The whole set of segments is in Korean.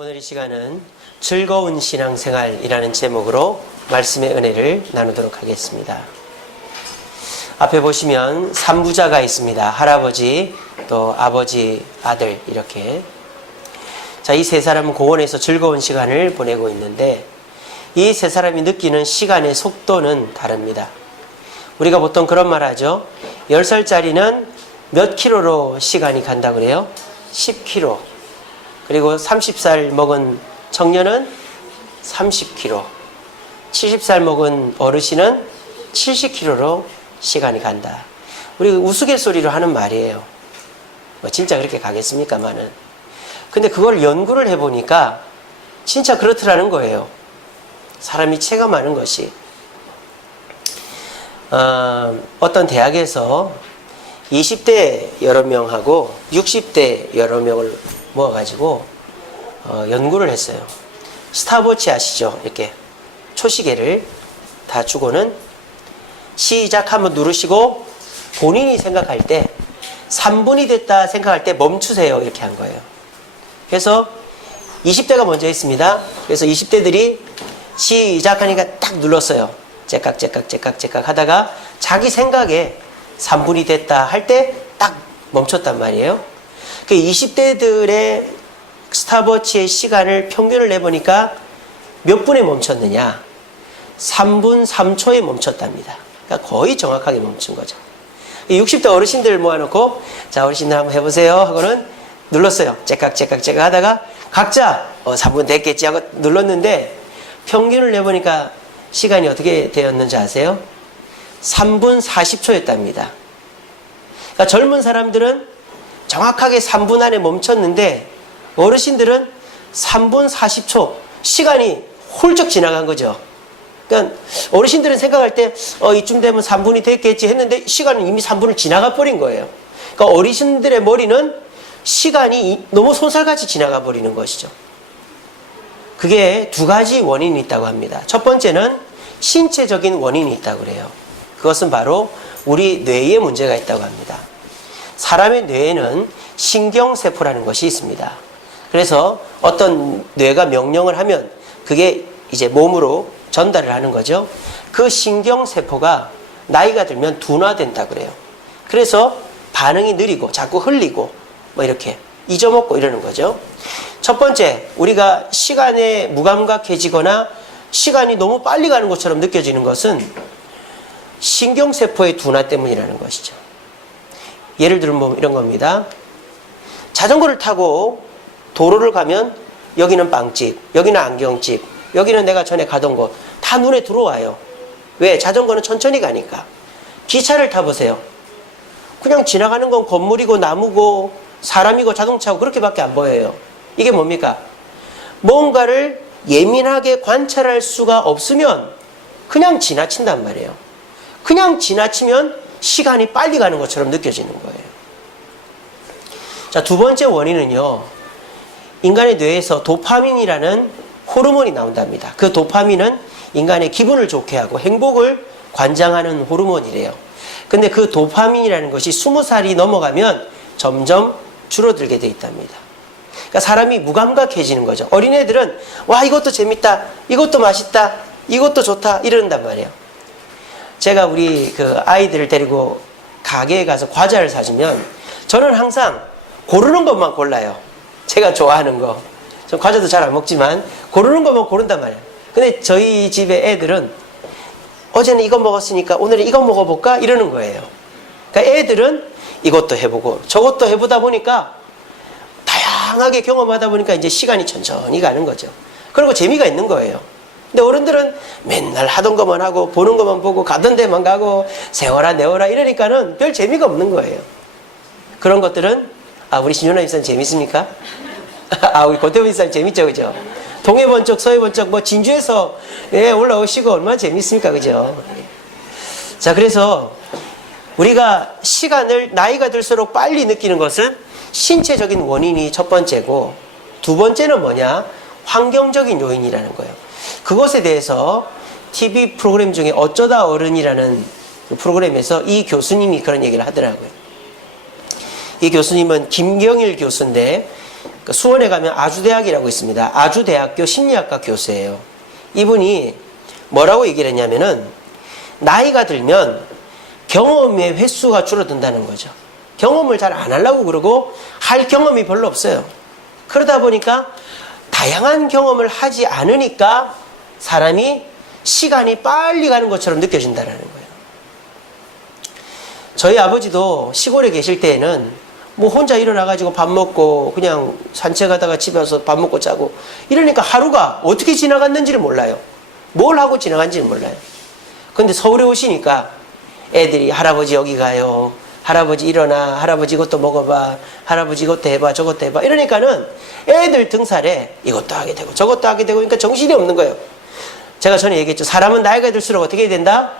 오늘 이 시간은 즐거운 신앙생활이라는 제목으로 말씀의 은혜를 나누도록 하겠습니다. 앞에 보시면 3부자가 있습니다. 할아버지, 또 아버지, 아들 이렇게. 자, 이 세 사람은 공원에서 즐거운 시간을 보내고 있는데 이 세 사람이 느끼는 시간의 속도는 다릅니다. 우리가 보통 그런 말 하죠. 10살짜리는 몇 킬로로 시간이 간다 그래요? 10킬로. 그리고 30살 먹은 청년은 30km, 70살 먹은 어르신은 70km로 시간이 간다. 우리 우스갯소리로 하는 말이에요. 뭐 진짜 그렇게 가겠습니까마는. 근데 그걸 연구를 해보니까 진짜 그렇더라는 거예요. 사람이 체감하는 것이. 어떤 대학에서 20대 여러 명하고 60대 여러 명을 모아가지고 연구를 했어요. 스탑워치 아시죠? 이렇게 초시계를 다 주고는 시작 한번 누르시고 본인이 생각할 때 3분이 됐다 생각할 때 멈추세요. 이렇게 한 거예요. 그래서 20대가 먼저 했습니다. 그래서 20대들이 시작하니까 딱 눌렀어요. 째깍 하다가 자기 생각에 3분이 됐다 할 때 딱 멈췄단 말이에요. 그 20대들의 스탑워치의 시간을 평균을 내보니까 몇 분에 멈췄느냐? 3분 3초에 멈췄답니다. 그러니까 거의 정확하게 멈춘 거죠. 60대 어르신들 모아놓고 자, 어르신들 한번 해보세요 하고는 눌렀어요. 째깍 하다가 각자 3분 됐겠지 하고 눌렀는데 평균을 내보니까 시간이 어떻게 되었는지 아세요? 3분 40초였답니다. 그러니까 젊은 사람들은 정확하게 3분 안에 멈췄는데 어르신들은 3분 40초 시간이 훌쩍 지나간 거죠. 그러니까 어르신들은 생각할 때 이쯤 되면 3분이 됐겠지 했는데 시간은 이미 3분을 지나가 버린 거예요. 그러니까 어르신들의 머리는 시간이 너무 손살같이 지나가 버리는 것이죠. 그게 두 가지 원인이 있다고 합니다. 첫 번째는 신체적인 원인이 있다고 그래요. 그것은 바로 우리 뇌에 문제가 있다고 합니다. 사람의 뇌에는 신경세포라는 것이 있습니다. 그래서 어떤 뇌가 명령을 하면 그게 이제 몸으로 전달을 하는 거죠. 그 신경세포가 나이가 들면 둔화된다고 그래요. 그래서 반응이 느리고 자꾸 흘리고 뭐 이렇게 잊어먹고 이러는 거죠. 첫 번째, 우리가 시간에 무감각해지거나 시간이 너무 빨리 가는 것처럼 느껴지는 것은 신경세포의 둔화 때문이라는 것이죠. 예를 들면 뭐 이런 겁니다. 자전거를 타고 도로를 가면 여기는 빵집, 여기는 안경집, 여기는 내가 전에 가던 곳 다 눈에 들어와요. 왜? 자전거는 천천히 가니까. 기차를 타보세요. 그냥 지나가는 건 건물이고 나무고 사람이고 자동차고 그렇게밖에 안 보여요. 이게 뭡니까? 뭔가를 예민하게 관찰할 수가 없으면 그냥 지나친단 말이에요. 그냥 지나치면 시간이 빨리 가는 것처럼 느껴지는 거예요. 자, 두 번째 원인은요. 인간의 뇌에서 도파민이라는 호르몬이 나온답니다. 그 도파민은 인간의 기분을 좋게 하고 행복을 관장하는 호르몬이래요. 근데 그 도파민이라는 것이 20살이 넘어가면 점점 줄어들게 돼 있답니다. 그러니까 사람이 무감각해지는 거죠. 어린애들은 와, 이것도 재밌다, 이것도 맛있다, 이것도 좋다 이런단 말이에요. 제가 우리 그 아이들을 데리고 가게에 가서 과자를 사주면 저는 항상 고르는 것만 골라요. 제가 좋아하는 거. 전 과자도 잘 안 먹지만 고르는 것만 고른단 말이에요. 근데 저희 집에 애들은 어제는 이거 먹었으니까 오늘은 이거 먹어볼까? 이러는 거예요. 그러니까 애들은 이것도 해보고 저것도 해보다 보니까 다양하게 경험하다 보니까 이제 시간이 천천히 가는 거죠. 그리고 재미가 있는 거예요. 근데 어른들은 맨날 하던 것만 하고 보는 것만 보고 가던 데만 가고 세워라 내워라 이러니까는 별 재미가 없는 거예요. 그런 것들은 우리 신윤아 입사님 재밌습니까? 우리 고태훈 입사님 재밌죠, 그죠? 동해 번쩍 서해 번쩍 뭐 진주에서 올라오시고 얼마나 재밌습니까, 그죠? 자, 그래서 우리가 시간을 나이가 들수록 빨리 느끼는 것은 신체적인 원인이 첫 번째고 두 번째는 뭐냐? 환경적인 요인이라는 거예요. 그것에 대해서 TV 프로그램 중에 어쩌다 어른이라는 그 프로그램에서 이 교수님이 그런 얘기를 하더라고요. 이 교수님은 김경일 교수인데 수원에 가면 아주대학이라고 있습니다. 아주대학교 심리학과 교수예요. 이분이 뭐라고 얘기를 했냐면은 나이가 들면 경험의 횟수가 줄어든다는 거죠. 경험을 잘 안 하려고 그러고 할 경험이 별로 없어요. 그러다 보니까 다양한 경험을 하지 않으니까 사람이 시간이 빨리 가는 것처럼 느껴진다는 거예요. 저희 아버지도 시골에 계실 때에는 뭐 혼자 일어나가지고 밥 먹고 그냥 산책하다가 집에 와서 밥 먹고 자고 이러니까 하루가 어떻게 지나갔는지를 몰라요. 뭘 하고 지나간지를 몰라요. 근데 서울에 오시니까 애들이 할아버지 여기 가요. 할아버지 일어나. 할아버지 이것도 먹어봐. 할아버지 이것도 해봐. 저것도 해봐. 이러니까는 애들 등살에 이것도 하게 되고 저것도 하게 되고 그러니까 정신이 없는 거예요. 제가 전에 얘기했죠. 사람은 나이가 들수록 어떻게 해야 된다?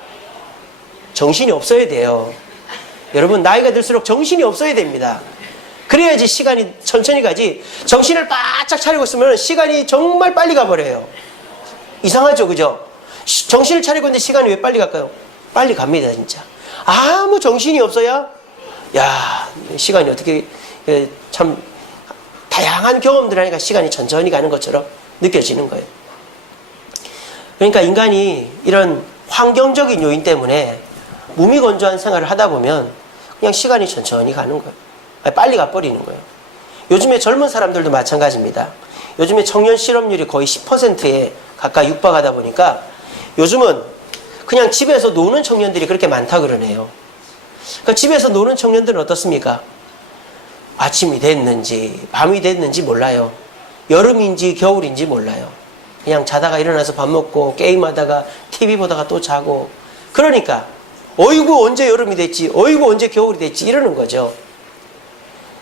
정신이 없어야 돼요. 여러분 나이가 들수록 정신이 없어야 됩니다. 그래야지 시간이 천천히 가지. 정신을 바짝 차리고 있으면 시간이 정말 빨리 가버려요. 이상하죠, 그죠? 정신을 차리고 있는데 시간이 왜 빨리 갈까요? 빨리 갑니다, 진짜. 아무 정신이 없어야 야 시간이 어떻게 참 다양한 경험들 하니까 시간이 천천히 가는 것처럼 느껴지는 거예요. 그러니까 인간이 이런 환경적인 요인 때문에 무미건조한 생활을 하다 보면 그냥 시간이 천천히 가는 거예요. 빨리 가버리는 거예요. 요즘에 젊은 사람들도 마찬가지입니다. 요즘에 청년 실업률이 거의 10%에 가까이 육박하다 보니까 요즘은 그냥 집에서 노는 청년들이 그렇게 많다 그러네요. 그러니까 집에서 노는 청년들은 어떻습니까? 아침이 됐는지 밤이 됐는지 몰라요. 여름인지 겨울인지 몰라요. 그냥 자다가 일어나서 밥 먹고 게임하다가 TV 보다가 또 자고 그러니까 어이구 언제 여름이 됐지 어이구 언제 겨울이 됐지 이러는 거죠.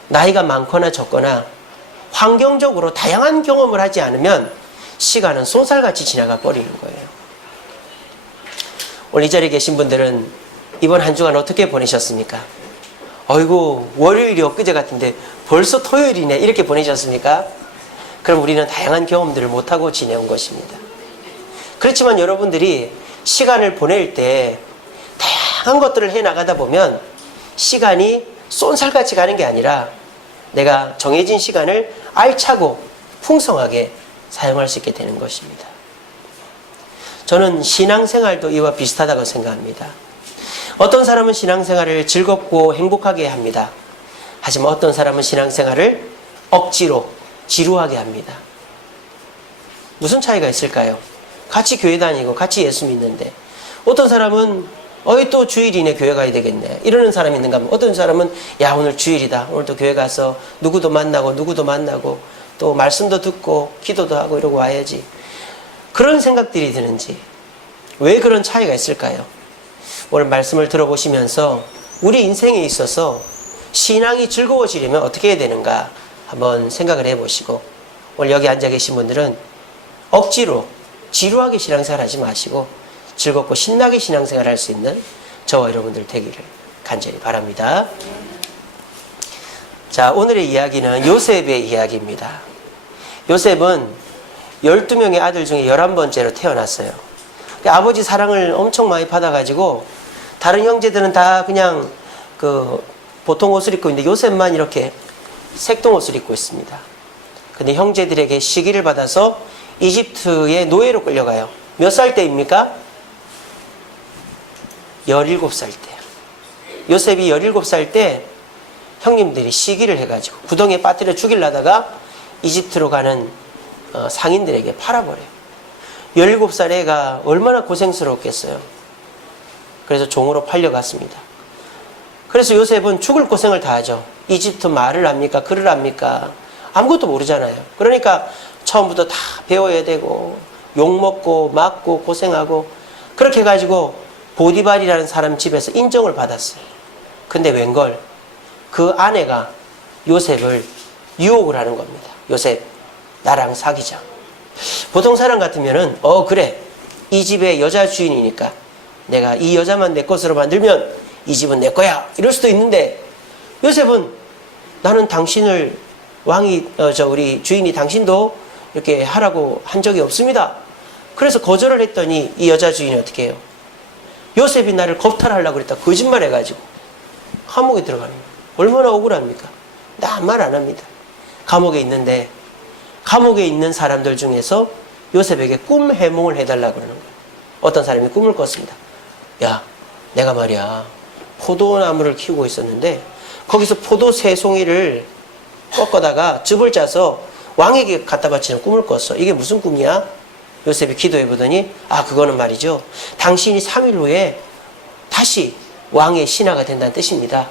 나이가 많거나 적거나 환경적으로 다양한 경험을 하지 않으면 시간은 쏜살같이 지나가 버리는 거예요. 오늘 이 자리에 계신 분들은 이번 한 주간 어떻게 보내셨습니까? 어이구 월요일이 엊그제 같은데 벌써 토요일이네 이렇게 보내셨습니까? 그럼 우리는 다양한 경험들을 못하고 지내온 것입니다. 그렇지만 여러분들이 시간을 보낼 때 다양한 것들을 해나가다 보면 시간이 쏜살같이 가는 게 아니라 내가 정해진 시간을 알차고 풍성하게 사용할 수 있게 되는 것입니다. 저는 신앙생활도 이와 비슷하다고 생각합니다. 어떤 사람은 신앙생활을 즐겁고 행복하게 합니다. 하지만 어떤 사람은 신앙생활을 억지로 지루하게 합니다. 무슨 차이가 있을까요? 같이 교회 다니고 같이 예수 믿는데 어떤 사람은 어이 또 주일이네 교회 가야 되겠네 이러는 사람이 있는가 하면 어떤 사람은 야 오늘 주일이다 오늘도 교회 가서 누구도 만나고 또 말씀도 듣고 기도도 하고 이러고 와야지 그런 생각들이 드는지 왜 그런 차이가 있을까요? 오늘 말씀을 들어보시면서 우리 인생에 있어서 신앙이 즐거워지려면 어떻게 해야 되는가 한번 생각을 해보시고 오늘 여기 앉아 계신 분들은 억지로 지루하게 신앙생활 하지 마시고 즐겁고 신나게 신앙생활 할 수 있는 저와 여러분들 되기를 간절히 바랍니다. 자, 오늘의 이야기는 요셉의 이야기입니다. 요셉은 12명의 아들 중에 11번째로 태어났어요. 아버지 사랑을 엄청 많이 받아가지고 다른 형제들은 다 그냥 보통 옷을 입고 있는데 요셉만 이렇게 색동 옷을 입고 있습니다. 근데 형제들에게 시기를 받아서 이집트의 노예로 끌려가요. 몇 살 때입니까? 17살 때. 요셉이 17살 때 형님들이 시기를 해가지고 구덩이에 빠뜨려 죽이려다가 이집트로 가는 상인들에게 팔아버려요. 17살 애가 얼마나 고생스러웠겠어요. 그래서 종으로 팔려갔습니다. 그래서 요셉은 죽을 고생을 다 하죠. 이집트 말을 합니까? 글을 합니까? 아무것도 모르잖아요. 그러니까 처음부터 다 배워야 되고 욕먹고 맞고 고생하고 그렇게 해가지고 보디발이라는 사람 집에서 인정을 받았어요. 근데 웬걸 그 아내가 요셉을 유혹을 하는 겁니다. 요셉 나랑 사귀자. 보통 사람 같으면은 그래 이 집의 여자 주인이니까 내가 이 여자만 내 것으로 만들면 이 집은 내 거야 이럴 수도 있는데 요셉은 나는 당신을 우리 주인이 당신도 이렇게 하라고 한 적이 없습니다. 그래서 거절을 했더니 이 여자 주인이 어떻게 해요? 요셉이 나를 겁탈하려고 그랬다 거짓말 해가지고 감옥에 들어가는 거예요. 얼마나 억울합니까? 나 아무 말 안 합니다. 감옥에 있는데 감옥에 있는 사람들 중에서 요셉에게 꿈 해몽을 해달라고 그러는 거예요. 어떤 사람이 꿈을 꿨습니다. 야, 내가 말이야 포도나무를 키우고 있었는데 거기서 포도 세 송이를 꺾어다가 즙을 짜서 왕에게 갖다 바치는 꿈을 꿨어. 이게 무슨 꿈이야? 요셉이 기도해 보더니 그거는 말이죠, 당신이 3일 후에 다시 왕의 신하가 된다는 뜻입니다.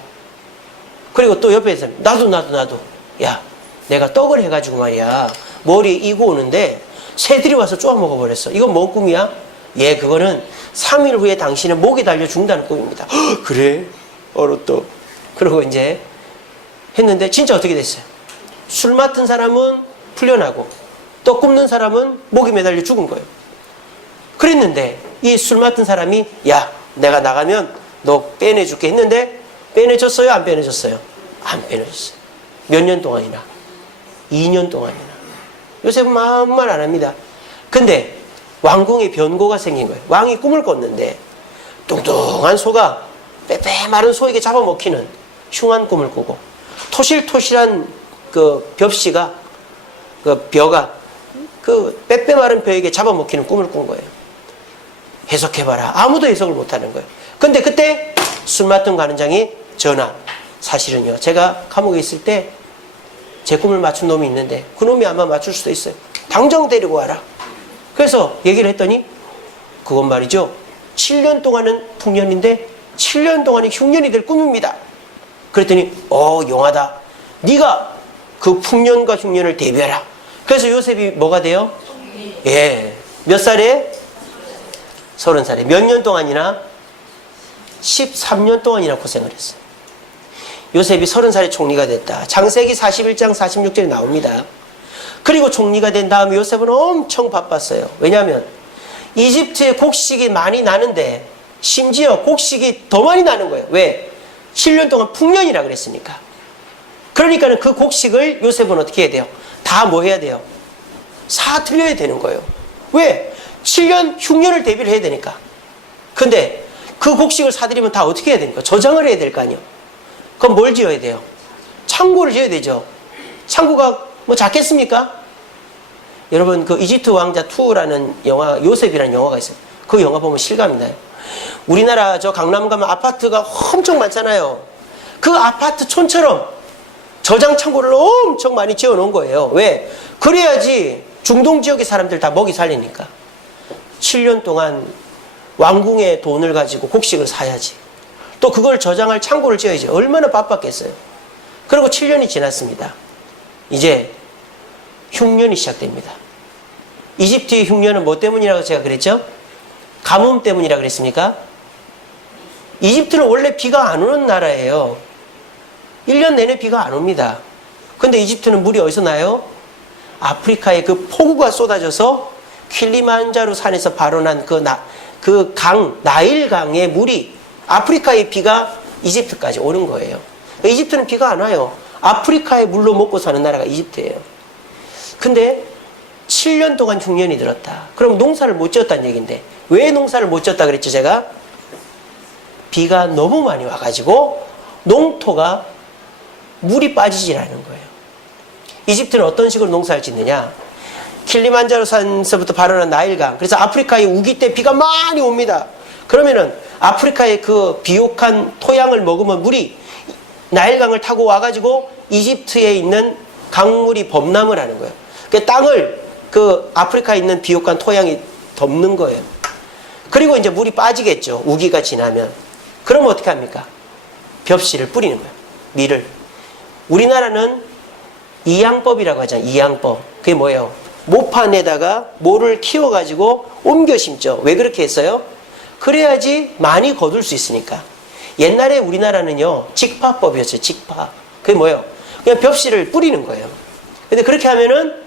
그리고 또 옆에서 나도 야, 내가 떡을 해가지고 말이야 머리에 이고 오는데 새들이 와서 쪼아 먹어버렸어. 이건 뭔 꿈이야? 예, 그거는 3일 후에 당신은 목이 달려 죽는다는 꿈입니다. 그래? 알았다. 그러고 이제 했는데 진짜 어떻게 됐어요? 술 맡은 사람은 풀려나고 떡 굽는 사람은 목이 매달려 죽은 거예요. 그랬는데 이 술 맡은 사람이 야, 내가 나가면 너 빼내줄게 했는데 빼내줬어요? 안 빼내줬어요? 안 빼내줬어요. 몇 년 동안이나? 2년 동안이나. 요셉은 마음만 안 합니다. 근데 왕궁에 변고가 생긴 거예요. 왕이 꿈을 꿨는데 뚱뚱한 소가 빼빼 마른 소에게 잡아먹히는 흉한 꿈을 꾸고 토실토실한 그 벽시가 그 벼가 그 빼빼 마른 벼에게 잡아먹히는 꿈을 꾼 거예요. 해석해봐라. 아무도 해석을 못하는 거예요. 근데 그때 술 맡은 관원장이 전화. 사실은요, 제가 감옥에 있을 때 제 꿈을 맞춘 놈이 있는데 그 놈이 아마 맞출 수도 있어요. 당장 데리고 와라. 그래서 얘기를 했더니 그건 말이죠, 7년 동안은 풍년인데 7년 동안이 흉년이 될 꿈입니다. 그랬더니 용하다. 네가 그 풍년과 흉년을 대비하라. 그래서 요셉이 뭐가 돼요? 예. 몇 살에? 30살에. 몇 년 동안이나? 13년 동안이나 고생을 했어요. 요셉이 30살에 총리가 됐다. 창세기 41장 46절에 나옵니다. 그리고 총리가 된 다음에 요셉은 엄청 바빴어요. 왜냐하면 이집트에 곡식이 많이 나는데 심지어 곡식이 더 많이 나는 거예요. 왜? 7년 동안 풍년이라 그랬으니까. 그러니까는 그 곡식을 요셉은 어떻게 해야 돼요? 다 뭐 해야 돼요? 사들여야 되는 거예요. 왜? 7년 흉년을 대비를 해야 되니까. 근데 그 곡식을 사들이면 다 어떻게 해야 됩니까? 저장을 해야 될 거 아니에요. 그럼 뭘 지어야 돼요? 창고를 지어야 되죠. 창고가 뭐 작겠습니까? 여러분, 그 이집트 왕자 2라는 영화, 요셉이라는 영화가 있어요. 그 영화 보면 실감이 나요. 우리나라 저 강남 가면 아파트가 엄청 많잖아요. 그 아파트촌처럼 저장 창고를 엄청 많이 지어 놓은 거예요. 왜? 그래야지 중동 지역의 사람들 다 먹이 살리니까. 7년 동안 왕궁의 돈을 가지고 곡식을 사야지. 또 그걸 저장할 창고를 지어야지. 얼마나 바빴겠어요. 그리고 7년이 지났습니다. 이제 흉년이 시작됩니다. 이집트의 흉년은 뭐 때문이라고 제가 그랬죠? 가뭄 때문이라고 그랬습니까? 이집트는 원래 비가 안 오는 나라예요. 1년 내내 비가 안 옵니다. 근데 이집트는 물이 어디서 나요? 아프리카에 그 폭우가 쏟아져서 킬리만자로 산에서 발원한 그 강, 나일강의 물이 아프리카의 비가 이집트까지 오는 거예요. 이집트는 비가 안 와요. 아프리카의 물로 먹고 사는 나라가 이집트예요. 근데 7년 동안 흉년이 들었다. 그럼 농사를 못 지었다는 얘기인데 왜 농사를 못 지었다 그랬죠 제가? 비가 너무 많이 와가지고 농토가 물이 빠지질 않은 거예요. 이집트는 어떤 식으로 농사를 짓느냐? 킬리만자로 산에서부터 발원한 나일강. 그래서 아프리카의 우기 때 비가 많이 옵니다. 그러면은 아프리카의 그 비옥한 토양을 먹으면 물이 나일강을 타고 와가지고 이집트에 있는 강물이 범람을 하는 거예요. 그 땅을 그 아프리카에 있는 비옥한 토양이 덮는 거예요. 그리고 이제 물이 빠지겠죠. 우기가 지나면. 그러면 어떻게 합니까? 벽시를 뿌리는 거예요. 밀을. 우리나라는 이양법이라고 하잖아요. 이양법. 그게 뭐예요? 모판에다가 모를 키워가지고 옮겨 심죠. 왜 그렇게 했어요? 그래야지 많이 거둘 수 있으니까. 옛날에 우리나라는요, 직파법이었어요. 직파. 그게 뭐예요? 그냥 벽시를 뿌리는 거예요. 근데 그렇게 하면은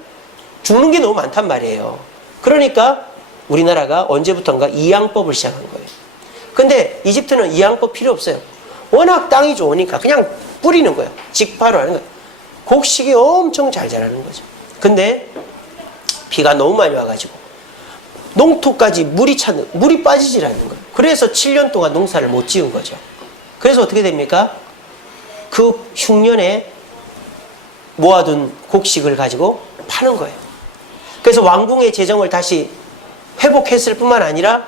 죽는 게 너무 많단 말이에요. 그러니까 우리나라가 언제부턴가 이양법을 시작한 거예요. 근데 이집트는 이양법 필요 없어요. 워낙 땅이 좋으니까 그냥 뿌리는 거예요. 직파로 하는 거예요. 곡식이 엄청 잘 자라는 거죠. 근데 비가 너무 많이 와가지고 농토까지 물이 빠지질 않는 거예요. 그래서 7년 동안 농사를 못 지은 거죠. 그래서 어떻게 됩니까? 그 흉년에 모아둔 곡식을 가지고 파는 거예요. 그래서 왕궁의 재정을 다시 회복했을 뿐만 아니라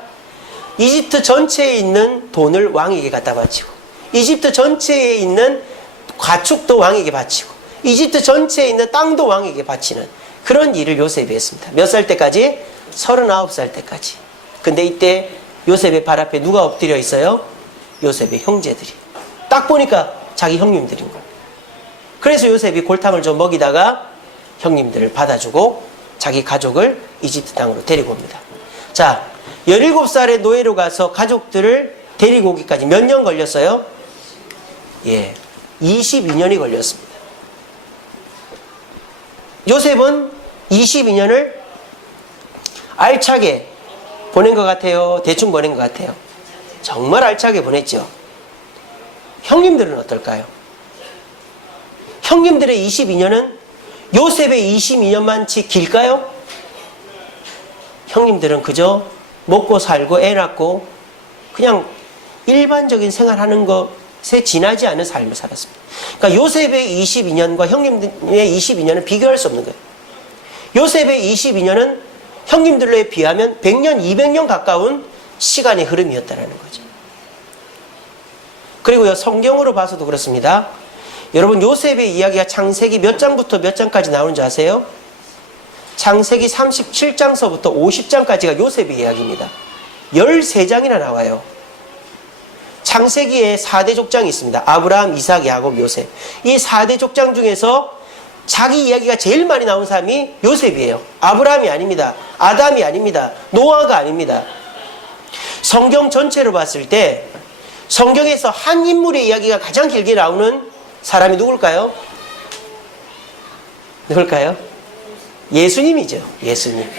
이집트 전체에 있는 돈을 왕에게 갖다 바치고, 이집트 전체에 있는 가축도 왕에게 바치고, 이집트 전체에 있는 땅도 왕에게 바치는 그런 일을 요셉이 했습니다. 몇 살 때까지? 39살 때까지. 근데 이때 요셉의 발 앞에 누가 엎드려 있어요? 요셉의 형제들이. 딱 보니까 자기 형님들인 거예요. 그래서 요셉이 골탕을 좀 먹이다가 형님들을 받아주고 자기 가족을 이집트 땅으로 데리고 옵니다. 자, 17살의 노예로 가서 가족들을 데리고 오기까지 몇 년 걸렸어요? 예, 22년이 걸렸습니다. 요셉은 22년을 알차게 보낸 것 같아요? 대충 보낸 것 같아요? 정말 알차게 보냈죠. 형님들은 어떨까요? 형님들의 22년은 요셉의 22년만치 길까요? 형님들은 그저 먹고 살고 애 낳고 그냥 일반적인 생활하는 것에 지나지 않은 삶을 살았습니다. 그러니까 요셉의 22년과 형님들의 22년은 비교할 수 없는 거예요. 요셉의 22년은 형님들에 비하면 100년, 200년 가까운 시간의 흐름이었다는 거죠. 그리고요, 성경으로 봐서도 그렇습니다. 여러분, 요셉의 이야기가 창세기 몇 장부터 몇 장까지 나오는지 아세요? 창세기 37장서부터 50장까지가 요셉의 이야기입니다. 13장이나 나와요. 창세기에 4대 족장이 있습니다. 아브라함, 이삭, 야곱, 요셉. 이 4대 족장 중에서 자기 이야기가 제일 많이 나온 사람이 요셉이에요. 아브라함이 아닙니다. 아담이 아닙니다. 노아가 아닙니다. 성경 전체로 봤을 때 성경에서 한 인물의 이야기가 가장 길게 나오는 사람이 누굴까요? 누굴까요? 예수님이죠. 예수님.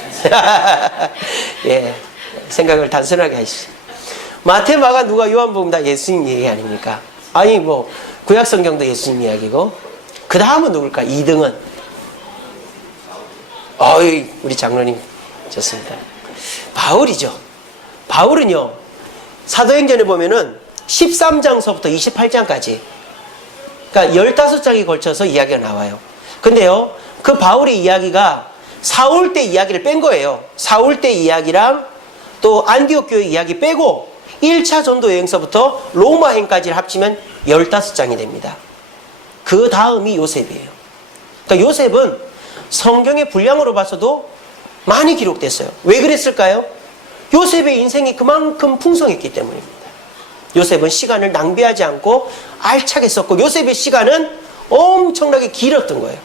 예, 생각을 단순하게 하십시오. 마태, 마가, 누가, 요한복음 다 예수님 얘기 아닙니까? 아니 뭐 구약 성경도 예수님 이야기고, 그 다음은 누굴까? 2등은 어이, 우리 장로님 좋습니다. 바울이죠. 바울은요, 사도행전에 보면은 13장서부터 28장까지, 그러니까 15장이 걸쳐서 이야기가 나와요. 근데요, 그 바울의 이야기가 사울 때 이야기를 뺀 거예요. 사울 때 이야기랑 또 안디옥 교회 이야기 빼고 1차 전도 여행서부터 로마행까지를 합치면 15장이 됩니다. 그 다음이 요셉이에요. 그러니까 요셉은 성경의 분량으로 봐서도 많이 기록됐어요. 왜 그랬을까요? 요셉의 인생이 그만큼 풍성했기 때문입니다. 요셉은 시간을 낭비하지 않고 알차게 썼고, 요셉의 시간은 엄청나게 길었던 거예요.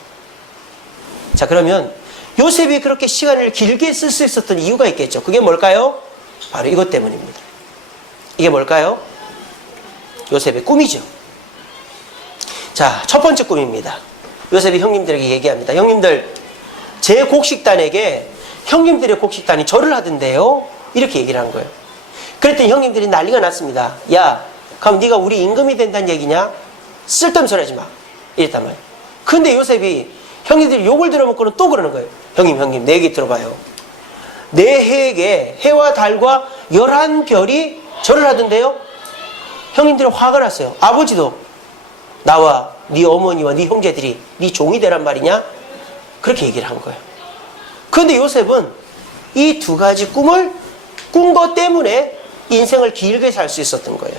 자, 그러면 요셉이 그렇게 시간을 길게 쓸 수 있었던 이유가 있겠죠. 그게 뭘까요? 바로 이것 때문입니다. 이게 뭘까요? 요셉의 꿈이죠. 자, 첫 번째 꿈입니다. 요셉이 형님들에게 얘기합니다. 형님들, 제 곡식단에게 형님들의 곡식단이 절을 하던데요? 이렇게 얘기를 한 거예요. 그랬더니 형님들이 난리가 났습니다. 야, 그럼 네가 우리 임금이 된다는 얘기냐? 쓸데없는 소리 하지 마. 이랬단 말이에요. 근데 요셉이 형님들이 욕을 들어먹고는 또 그러는 거예요. 형님, 내 얘기 들어봐요. 내 해에게 해와 달과 11별이 절을 하던데요? 형님들이 화가 났어요. 아버지도 나와 네 어머니와 네 형제들이 네 종이 되란 말이냐? 그렇게 얘기를 한 거예요. 그런데 요셉은 이 두 가지 꿈을 꾼 것 때문에 인생을 길게 살 수 있었던 거예요.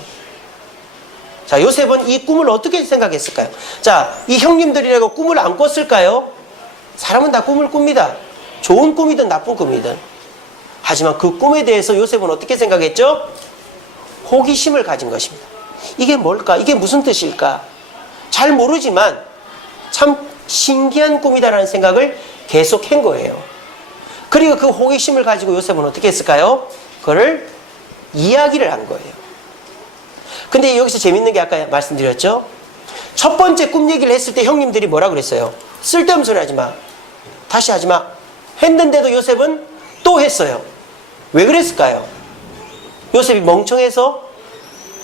자, 요셉은 이 꿈을 어떻게 생각했을까요? 자, 이 형님들이라고 꿈을 안 꿨을까요? 사람은 다 꿈을 꿉니다. 좋은 꿈이든 나쁜 꿈이든. 하지만 그 꿈에 대해서 요셉은 어떻게 생각했죠? 호기심을 가진 것입니다. 이게 뭘까? 이게 무슨 뜻일까? 잘 모르지만 참 신기한 꿈이다라는 생각을 계속 한 거예요. 그리고 그 호기심을 가지고 요셉은 어떻게 했을까요? 그거를 이야기를 한 거예요. 근데 여기서 재밌는 게 아까 말씀드렸죠? 첫 번째 꿈 얘기를 했을 때 형님들이 뭐라 그랬어요? 쓸데없는 소리 하지 마. 다시 하지 마. 했는데도 요셉은 또 했어요. 왜 그랬을까요? 요셉이 멍청해서?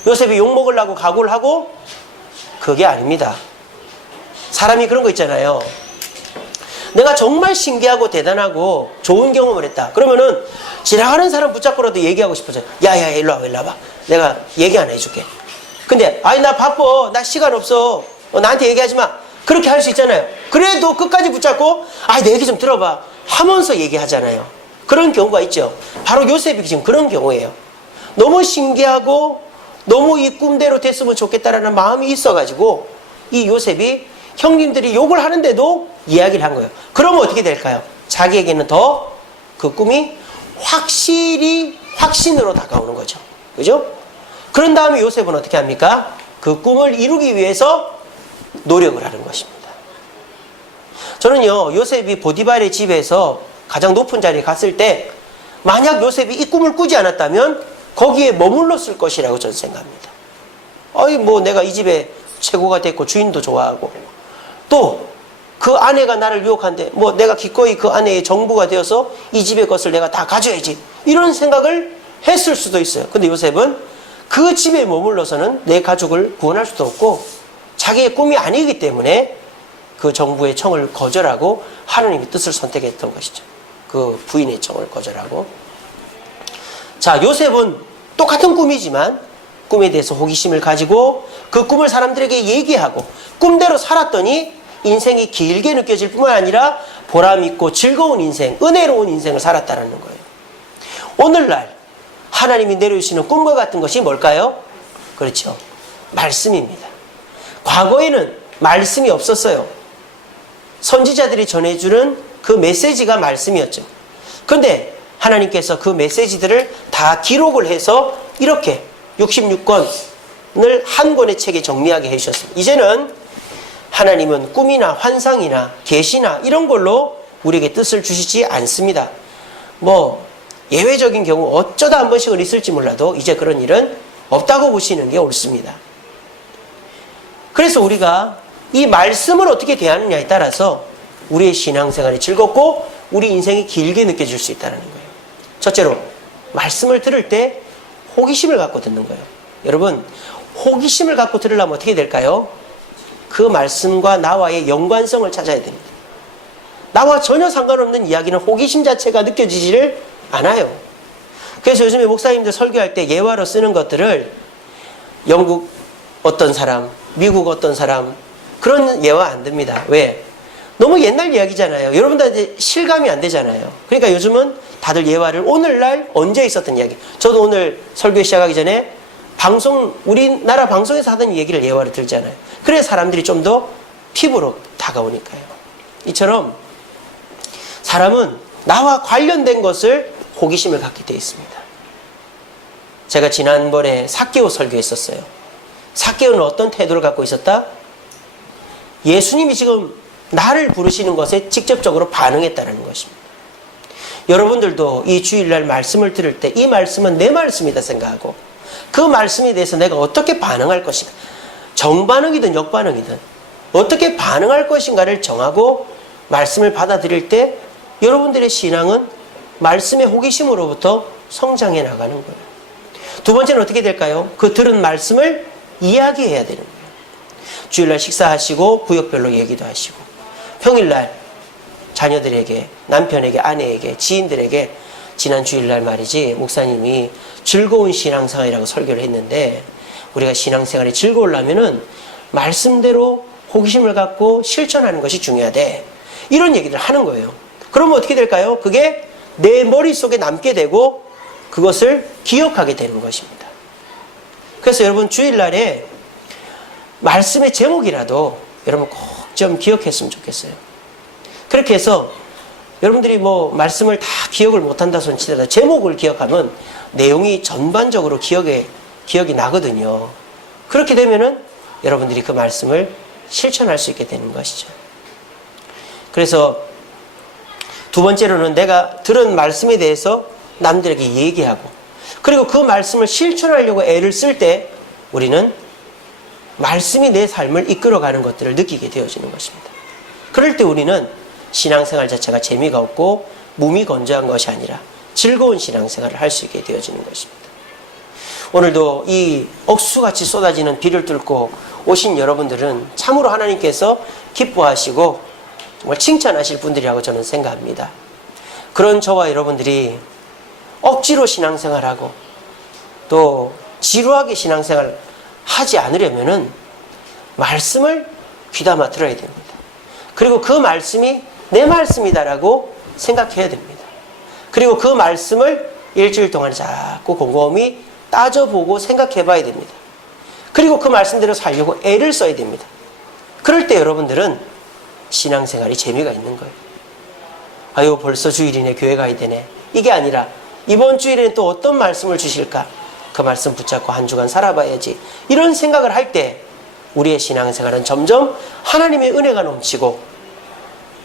요셉이 욕먹으려고 각오를 하고? 그게 아닙니다. 사람이 그런 거 있잖아요. 내가 정말 신기하고 대단하고 좋은 경험을 했다. 그러면은 지나가는 사람 붙잡고라도 얘기하고 싶어져요. 야야, 일로 와봐. 내가 얘기 하나 해줄게. 근데 아니 나 바빠. 나 시간 없어. 나한테 얘기하지 마. 그렇게 할 수 있잖아요. 그래도 끝까지 붙잡고 내 얘기 좀 들어봐 하면서 얘기하잖아요. 그런 경우가 있죠. 바로 요셉이 지금 그런 경우예요. 너무 신기하고 너무 이 꿈대로 됐으면 좋겠다라는 마음이 있어가지고 이 요셉이 형님들이 욕을 하는데도 이야기를 한 거예요. 그러면 어떻게 될까요? 자기에게는 더 그 꿈이 확실히 확신으로 다가오는 거죠. 그죠? 그런 다음에 요셉은 어떻게 합니까? 그 꿈을 이루기 위해서 노력을 하는 것입니다. 저는요, 요셉이 보디발의 집에서 가장 높은 자리에 갔을 때 만약 요셉이 이 꿈을 꾸지 않았다면 거기에 머물렀을 것이라고 저는 생각합니다. 내가 이 집에 최고가 됐고 주인도 좋아하고 또 그 아내가 나를 유혹하는데 내가 기꺼이 그 아내의 정부가 되어서 이 집의 것을 내가 다 가져야지 이런 생각을 했을 수도 있어요. 근데 요셉은 그 집에 머물러서는 내 가족을 구원할 수도 없고 자기의 꿈이 아니기 때문에 그 정부의 청을 거절하고 하나님의 뜻을 선택했던 것이죠. 그 부인의 청을 거절하고. 자, 요셉은 똑같은 꿈이지만 꿈에 대해서 호기심을 가지고 그 꿈을 사람들에게 얘기하고 꿈대로 살았더니 인생이 길게 느껴질 뿐만 아니라 보람 있고 즐거운 인생, 은혜로운 인생을 살았다는 거예요. 오늘날 하나님이 내려주시는 꿈과 같은 것이 뭘까요? 그렇죠. 말씀입니다. 과거에는 말씀이 없었어요. 선지자들이 전해주는 그 메시지가 말씀이었죠. 그런데 하나님께서 그 메시지들을 다 기록을 해서 이렇게 66권을 한 권의 책에 정리하게 해주셨습니다. 이제는 하나님은 꿈이나 환상이나 계시나 이런 걸로 우리에게 뜻을 주시지 않습니다. 예외적인 경우 어쩌다 한 번씩은 있을지 몰라도 이제 그런 일은 없다고 보시는 게 옳습니다. 그래서 우리가 이 말씀을 어떻게 대하느냐에 따라서 우리의 신앙생활이 즐겁고 우리 인생이 길게 느껴질 수 있다는 거예요. 첫째로 말씀을 들을 때 호기심을 갖고 듣는 거예요. 여러분, 호기심을 갖고 들으려면 어떻게 될까요? 그 말씀과 나와의 연관성을 찾아야 됩니다. 나와 전혀 상관없는 이야기는 호기심 자체가 느껴지지를 않아요. 그래서 요즘에 목사님들 설교할 때 예화로 쓰는 것들을 영국 어떤 사람, 미국 어떤 사람 그런 예화 안 됩니다. 왜? 너무 옛날 이야기잖아요. 여러분들한테 실감이 안 되잖아요. 그러니까 요즘은 다들 예화를 오늘날 언제 있었던 이야기. 저도 오늘 설교 시작하기 전에 우리나라 방송에서 하던 얘기를 예화로 들잖아요. 그래서 사람들이 좀 더 피부로 다가오니까요. 이처럼 사람은 나와 관련된 것을 호기심을 갖게 되어 있습니다. 제가 지난번에 삭개오 설교했었어요. 삭개오는 어떤 태도를 갖고 있었다? 예수님이 지금 나를 부르시는 것에 직접적으로 반응했다는 것입니다. 여러분들도 이 주일날 말씀을 들을 때 이 말씀은 내 말씀이다 생각하고 그 말씀에 대해서 내가 어떻게 반응할 것인가, 정반응이든 역반응이든 어떻게 반응할 것인가를 정하고 말씀을 받아들일 때 여러분들의 신앙은 말씀의 호기심으로부터 성장해 나가는 거예요. 두 번째는 어떻게 될까요? 그 들은 말씀을 이야기해야 되는 거예요. 주일날 식사하시고 구역별로 얘기도 하시고 평일날 자녀들에게, 남편에게, 아내에게, 지인들에게 지난 주일날 말이지 목사님이 즐거운 신앙생활이라고 설교를 했는데 우리가 신앙생활이 즐거우려면은 말씀대로 호기심을 갖고 실천하는 것이 중요하대. 이런 얘기를 하는 거예요. 그러면 어떻게 될까요? 그게 내 머릿속에 남게 되고 그것을 기억하게 되는 것입니다. 그래서 여러분 주일날에 말씀의 제목이라도 여러분 꼭 좀 기억했으면 좋겠어요. 그렇게 해서 여러분들이 말씀을 다 기억을 못한다 손치더라도 제목을 기억하면 내용이 전반적으로 기억이 나거든요. 그렇게 되면은 여러분들이 그 말씀을 실천할 수 있게 되는 것이죠. 그래서 두 번째로는 내가 들은 말씀에 대해서 남들에게 얘기하고 그리고 그 말씀을 실천하려고 애를 쓸 때 우리는 말씀이 내 삶을 이끌어가는 것들을 느끼게 되어지는 것입니다. 그럴 때 우리는 신앙생활 자체가 재미가 없고 몸이 건조한 것이 아니라 즐거운 신앙생활을 할 수 있게 되어지는 것입니다. 오늘도 이 억수같이 쏟아지는 비를 뚫고 오신 여러분들은 참으로 하나님께서 기뻐하시고 정말 칭찬하실 분들이라고 저는 생각합니다. 그런 저와 여러분들이 억지로 신앙생활하고 또 지루하게 신앙생활 하지 않으려면은 말씀을 귀담아 들어야 됩니다. 그리고 그 말씀이 내 말씀이다라고 생각해야 됩니다. 그리고 그 말씀을 일주일 동안 자꾸 곰곰이 따져보고 생각해 봐야 됩니다. 그리고 그 말씀대로 살려고 애를 써야 됩니다. 그럴 때 여러분들은 신앙생활이 재미가 있는 거예요. 아유, 벌써 주일이네, 교회 가야 되네. 이게 아니라 이번 주일에는 또 어떤 말씀을 주실까? 그 말씀 붙잡고 한 주간 살아봐야지. 이런 생각을 할 때 우리의 신앙생활은 점점 하나님의 은혜가 넘치고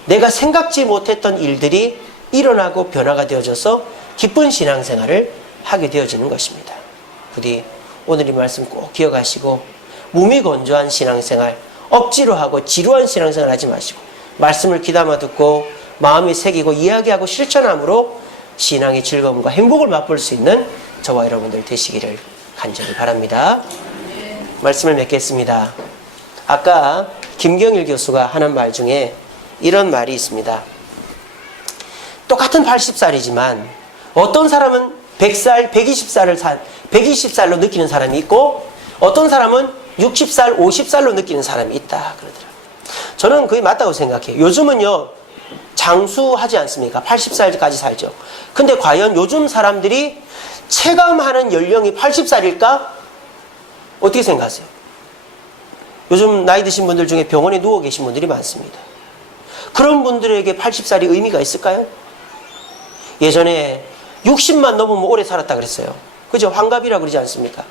내가 생각지 못했던 일들이 일어나고 변화가 되어져서 기쁜 신앙생활을 하게 되어지는 것입니다. 부디 오늘 이 말씀 꼭 기억하시고 무미건조한 신앙생활, 억지로 하고 지루한 신앙생활 하지 마시고 말씀을 귀담아 듣고 마음이 새기고 이야기하고 실천함으로 신앙의 즐거움과 행복을 맛볼 수 있는 저와 여러분들 되시기를 간절히 바랍니다. 말씀을 맺겠습니다. 아까 김경일 교수가 하는 말 중에 이런 말이 있습니다. 똑같은 80살이지만 어떤 사람은 100살, 120살로 느끼는 사람이 있고 어떤 사람은 60살, 50살로 느끼는 사람이 있다 그러더라고요. 저는 그게 맞다고 생각해요. 요즘은요 장수하지 않습니까? 80살까지 살죠. 근데 과연 요즘 사람들이 체감하는 연령이 80살일까? 어떻게 생각하세요? 요즘 나이 드신 분들 중에 병원에 누워 계신 분들이 많습니다. 그런 분들에게 80살이 의미가 있을까요? 예전에 60만 넘으면 오래 살았다 그랬어요. 그죠? 환갑이라고 그러지 않습니까?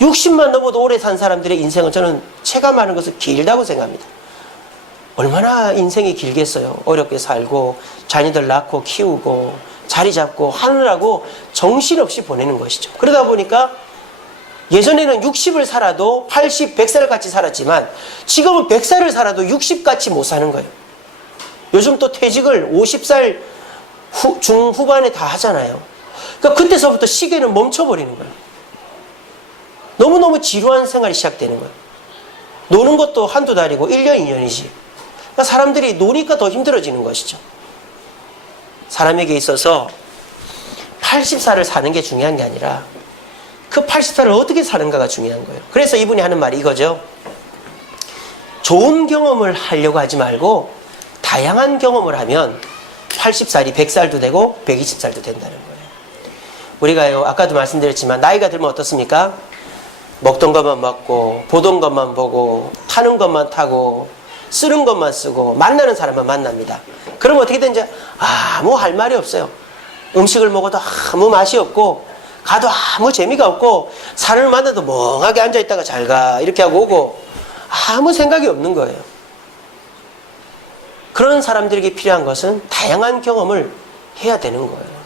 60만 넘어도 오래 산 사람들의 인생은 저는 체감하는 것을 길다고 생각합니다. 얼마나 인생이 길겠어요. 어렵게 살고 자녀들 낳고 키우고 자리 잡고 하느라고 정신없이 보내는 것이죠. 그러다 보니까 예전에는 60을 살아도 80, 100살 같이 살았지만 지금은 100살을 살아도 60같이 못 사는 거예요. 요즘 또 퇴직을 50살 중후반에 다 하잖아요. 그러니까 그때서부터 시계는 멈춰버리는 거예요. 너무너무 지루한 생활이 시작되는 거예요. 노는 것도 한두 달이고 1년, 2년이지. 그러니까 사람들이 노니까 더 힘들어지는 것이죠. 사람에게 있어서 80살을 사는 게 중요한 게 아니라 그 80살을 어떻게 사는가가 중요한 거예요. 그래서 이분이 하는 말이 이거죠. 좋은 경험을 하려고 하지 말고 다양한 경험을 하면 80살이 100살도 되고 120살도 된다는 거예요. 우리가요, 아까도 말씀드렸지만 나이가 들면 어떻습니까? 먹던 것만 먹고 보던 것만 보고 타는 것만 타고 쓰는 것만 쓰고 만나는 사람만 만납니다. 그러면 어떻게 되는지 아무 할 말이 없어요. 음식을 먹어도 아무 맛이 없고 가도 아무 재미가 없고 사람을 만나도 멍하게 앉아있다가 잘 가 이렇게 하고 오고 아무 생각이 없는 거예요. 그런 사람들에게 필요한 것은 다양한 경험을 해야 되는 거예요.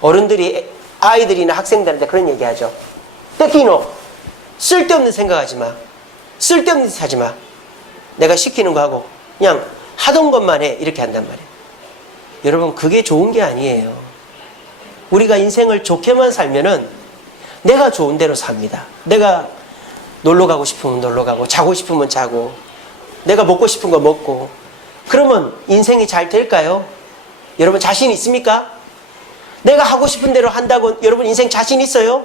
어른들이 아이들이나 학생들한테 그런 얘기하죠. 떼끼노 쓸데없는 생각하지 마. 쓸데없는 짓 하지 마. 내가 시키는 거 하고 그냥 하던 것만 해. 이렇게 한단 말이에요. 여러분 그게 좋은 게 아니에요. 우리가 인생을 좋게만 살면은 내가 좋은 대로 삽니다. 내가 놀러 가고 싶으면 놀러 가고 자고 싶으면 자고 내가 먹고 싶은 거 먹고 그러면 인생이 잘 될까요? 여러분 자신 있습니까? 내가 하고 싶은 대로 한다고 여러분 인생 자신 있어요?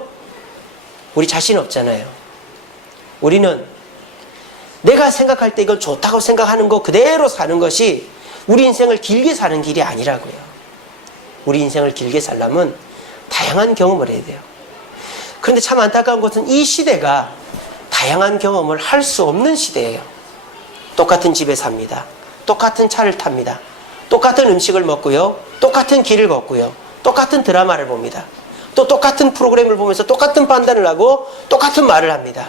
우리 자신 없잖아요. 우리는 내가 생각할 때 이걸 좋다고 생각하는 거 그대로 사는 것이 우리 인생을 길게 사는 길이 아니라고요. 우리 인생을 길게 살려면 다양한 경험을 해야 돼요. 그런데 참 안타까운 것은 이 시대가 다양한 경험을 할 수 없는 시대예요. 똑같은 집에 삽니다. 똑같은 차를 탑니다. 똑같은 음식을 먹고요. 똑같은 길을 걷고요. 똑같은 드라마를 봅니다. 또 똑같은 프로그램을 보면서 똑같은 판단을 하고 똑같은 말을 합니다.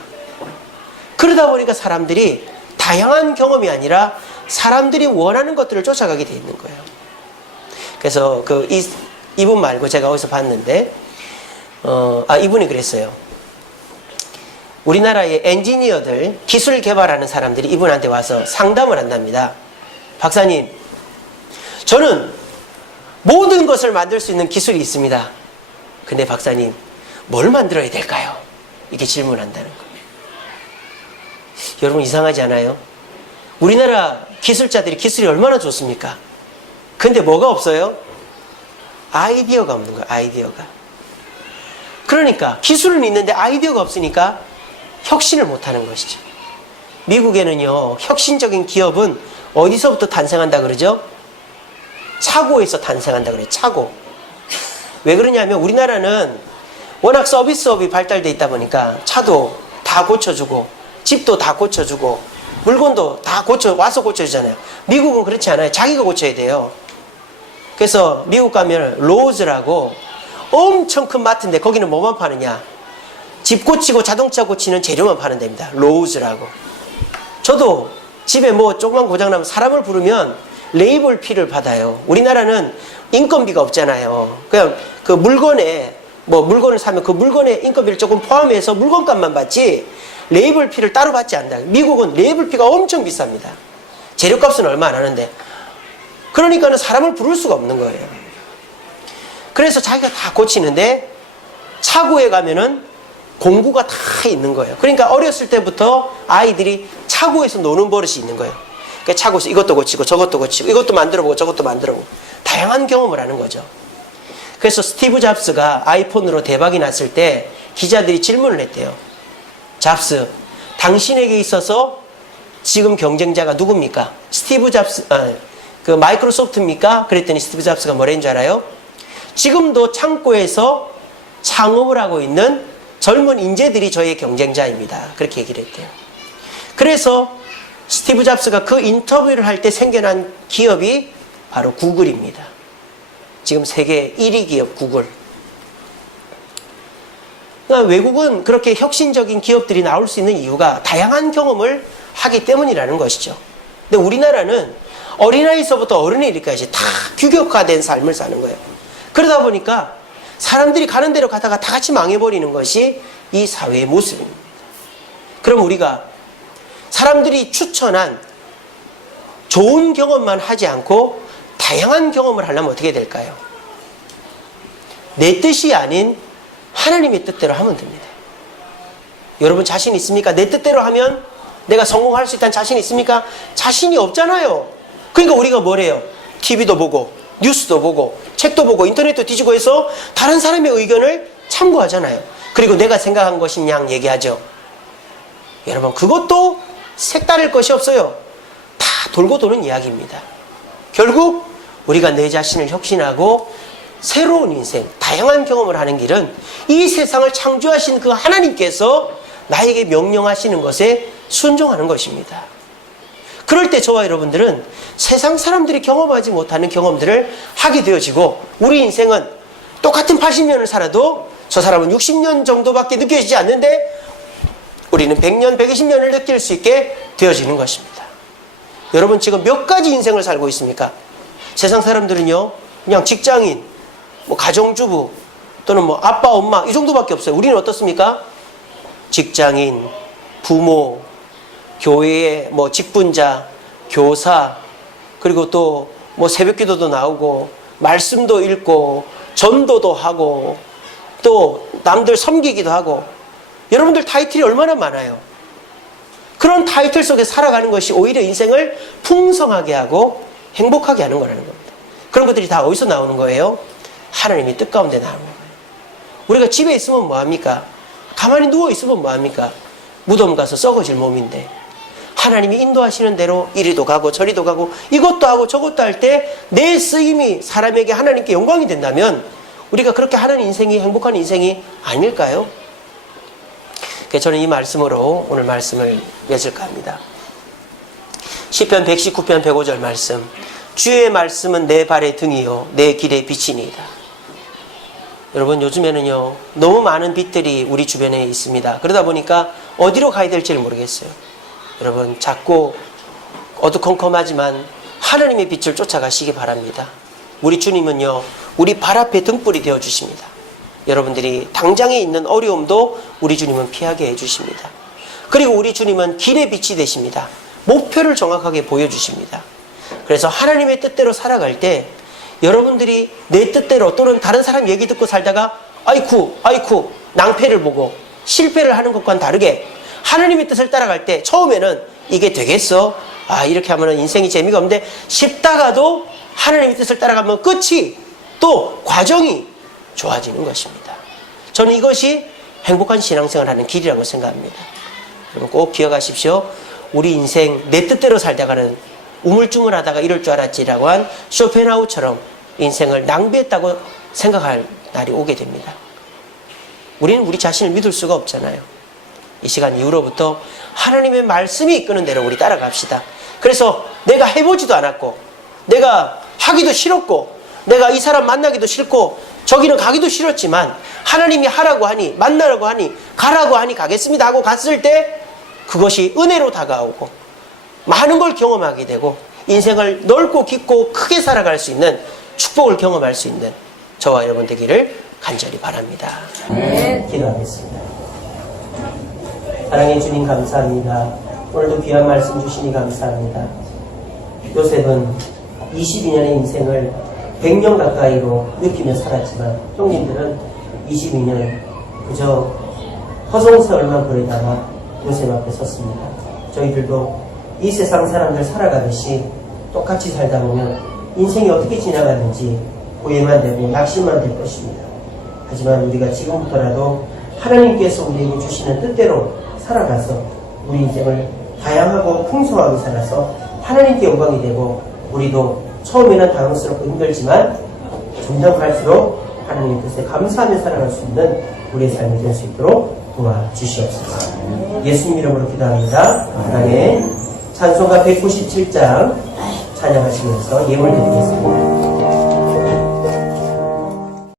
그러다 보니까 사람들이 다양한 경험이 아니라 사람들이 원하는 것들을 쫓아가게 돼 있는 거예요. 그래서 이분 말고 제가 어디서 봤는데 이분이 그랬어요. 우리나라의 엔지니어들, 기술 개발하는 사람들이 이분한테 와서 상담을 한답니다. 박사님, 저는 모든 것을 만들 수 있는 기술이 있습니다. 근데 박사님, 뭘 만들어야 될까요? 이렇게 질문한다는 거예요. 여러분 이상하지 않아요? 우리나라 기술자들이 기술이 얼마나 좋습니까? 근데 뭐가 없어요? 아이디어가 없는 거예요. 아이디어가. 그러니까 기술은 있는데 아이디어가 없으니까 혁신을 못하는 것이죠. 미국에는요, 혁신적인 기업은 어디서부터 탄생한다 그러죠? 차고에서 탄생한다 그래요. 차고. 왜 그러냐면 우리나라는 워낙 서비스업이 발달돼 있다 보니까 차도 다 고쳐주고 집도 다 고쳐주고 물건도 다 와서 고쳐주잖아요. 미국은 그렇지 않아요. 자기가 고쳐야 돼요. 그래서 미국 가면 로즈라고 엄청 큰 마트인데 거기는 뭐만 파느냐? 집 고치고 자동차 고치는 재료만 파는 데입니다. 로즈라고. 저도 집에 뭐 조그만 고장나면 사람을 부르면 레이블 피를 받아요. 우리나라는 인건비가 없잖아요. 그냥 그 물건에 뭐 물건을 사면 그 물건에 인건비를 조금 포함해서 물건값만 받지 레이블 피를 따로 받지 않는다. 미국은 레이블 피가 엄청 비쌉니다. 재료값은 얼마 안 하는데. 그러니까는 사람을 부를 수가 없는 거예요. 그래서 자기가 다 고치는데 차고에 가면은 공구가 다 있는 거예요. 그러니까 어렸을 때부터 아이들이 차고에서 노는 버릇이 있는 거예요. 그러니까 차고에서 이것도 고치고 저것도 고치고 이것도 만들어보고 저것도 만들어보고 다양한 경험을 하는 거죠. 그래서 스티브 잡스가 아이폰으로 대박이 났을 때 기자들이 질문을 했대요. 잡스, 당신에게 있어서 지금 경쟁자가 누굽니까? 스티브 잡스, 그 마이크로소프트입니까? 그랬더니 스티브 잡스가 뭐라는 줄 알아요? 지금도 창고에서 창업을 하고 있는 젊은 인재들이 저의 경쟁자입니다. 그렇게 얘기를 했대요. 그래서 스티브 잡스가 그 인터뷰를 할 때 생겨난 기업이 바로 구글입니다. 지금 세계 1위 기업 구글. 그러니까 외국은 그렇게 혁신적인 기업들이 나올 수 있는 이유가 다양한 경험을 하기 때문이라는 것이죠. 근데 우리나라는 어린아이서부터 어른에 이르기까지 다 규격화된 삶을 사는 거예요. 그러다 보니까 사람들이 가는 대로 가다가 다 같이 망해버리는 것이 이 사회의 모습입니다. 그럼 우리가 사람들이 추천한 좋은 경험만 하지 않고 다양한 경험을 하려면 어떻게 될까요? 내 뜻이 아닌 하나님의 뜻대로 하면 됩니다. 여러분 자신 있습니까? 내 뜻대로 하면 내가 성공할 수 있다는 자신 있습니까? 자신이 없잖아요. 그러니까 우리가 뭐래요? TV도 보고 뉴스도 보고 책도 보고 인터넷도 뒤지고 해서 다른 사람의 의견을 참고하잖아요. 그리고 내가 생각한 것인 양 얘기하죠. 여러분 그것도 색다를 것이 없어요. 다 돌고 도는 이야기입니다. 결국 우리가 내 자신을 혁신하고 새로운 인생, 다양한 경험을 하는 길은 이 세상을 창조하신 그 하나님께서 나에게 명령하시는 것에 순종하는 것입니다. 그럴 때 저와 여러분들은 세상 사람들이 경험하지 못하는 경험들을 하게 되어지고 우리 인생은 똑같은 80년을 살아도 저 사람은 60년 정도밖에 느껴지지 않는데 우리는 100년, 120년을 느낄 수 있게 되어지는 것입니다. 여러분 지금 몇 가지 인생을 살고 있습니까? 세상 사람들은요 그냥 직장인, 뭐 가정주부 또는 뭐 아빠, 엄마 이 정도밖에 없어요. 우리는 어떻습니까? 직장인, 부모, 교회의 뭐 직분자, 교사, 그리고 또 뭐 새벽기도도 나오고 말씀도 읽고 전도도 하고 또 남들 섬기기도 하고 여러분들 타이틀이 얼마나 많아요. 그런 타이틀 속에 살아가는 것이 오히려 인생을 풍성하게 하고 행복하게 하는 거라는 겁니다. 그런 것들이 다 어디서 나오는 거예요? 하나님의 뜻 가운데 나오는 거예요. 우리가 집에 있으면 뭐합니까? 가만히 누워있으면 뭐합니까? 무덤 가서 썩어질 몸인데 하나님이 인도하시는 대로 이리도 가고 저리도 가고 이것도 하고 저것도 할 때 내 쓰임이 사람에게 하나님께 영광이 된다면 우리가 그렇게 하는 인생이 행복한 인생이 아닐까요? 그래서 저는 이 말씀으로 오늘 말씀을 맺을까 합니다. 시편 119편 105절 말씀. 주의 말씀은 내 발의 등이요 내 길의 빛이니이다. 여러분 요즘에는요 너무 많은 빛들이 우리 주변에 있습니다. 그러다 보니까 어디로 가야 될지를 모르겠어요. 여러분 작고 어두컴컴하지만 하나님의 빛을 쫓아가시기 바랍니다. 우리 주님은요 우리 발 앞에 등불이 되어주십니다. 여러분들이 당장에 있는 어려움도 우리 주님은 피하게 해주십니다. 그리고 우리 주님은 길의 빛이 되십니다. 목표를 정확하게 보여주십니다. 그래서 하나님의 뜻대로 살아갈 때 여러분들이 내 뜻대로 또는 다른 사람 얘기 듣고 살다가 아이쿠 낭패를 보고 실패를 하는 것과는 다르게 하나님의 뜻을 따라갈 때 처음에는 이게 되겠어? 이렇게 하면 인생이 재미가 없는데 싶다가도 하나님의 뜻을 따라가면 끝이 또 과정이 좋아지는 것입니다. 저는 이것이 행복한 신앙생활을 하는 길이라고 생각합니다. 여러분 꼭 기억하십시오. 우리 인생 내 뜻대로 살다가는 우물쭈물하다가 이럴 줄 알았지라고 한 쇼펜하우처럼 인생을 낭비했다고 생각할 날이 오게 됩니다. 우리는 우리 자신을 믿을 수가 없잖아요. 이 시간 이후로부터 하나님의 말씀이 이끄는 대로 우리 따라갑시다. 그래서 내가 해보지도 않았고, 내가 하기도 싫었고, 내가 이 사람 만나기도 싫고, 저기는 가기도 싫었지만 하나님이 하라고 하니, 만나라고 하니, 가라고 하니 가겠습니다 하고 갔을 때 그것이 은혜로 다가오고 많은 걸 경험하게 되고 인생을 넓고 깊고 크게 살아갈 수 있는 축복을 경험할 수 있는 저와 여러분 되기를 간절히 바랍니다. 네. 기도하겠습니다. 사랑해 주님 감사합니다. 오늘도 귀한 말씀 주시니 감사합니다. 요셉은 22년의 인생을 100년 가까이로 느끼며 살았지만 형님들은 22년 그저 허송세월만 보내다가 요셉 앞에 섰습니다. 저희들도 이 세상 사람들 살아가듯이 똑같이 살다 보면 인생이 어떻게 지나가는지 후회만 되고 낙심만 될 것입니다. 하지만 우리가 지금부터라도 하나님께서 우리에게 주시는 뜻대로 살아가서 우리 인생을 다양하고 풍성하게 살아서 하나님께 영광이 되고 우리도 처음에는 당황스럽고 힘들지만 점점 갈수록 하나님 뜻에 감사하며 살아갈 수 있는 우리의 삶이 될 수 있도록 도와주시옵소서. 예수님 이름으로 기도합니다. 아멘. 찬송가 197장 찬양하시면서 예물 드리겠습니다.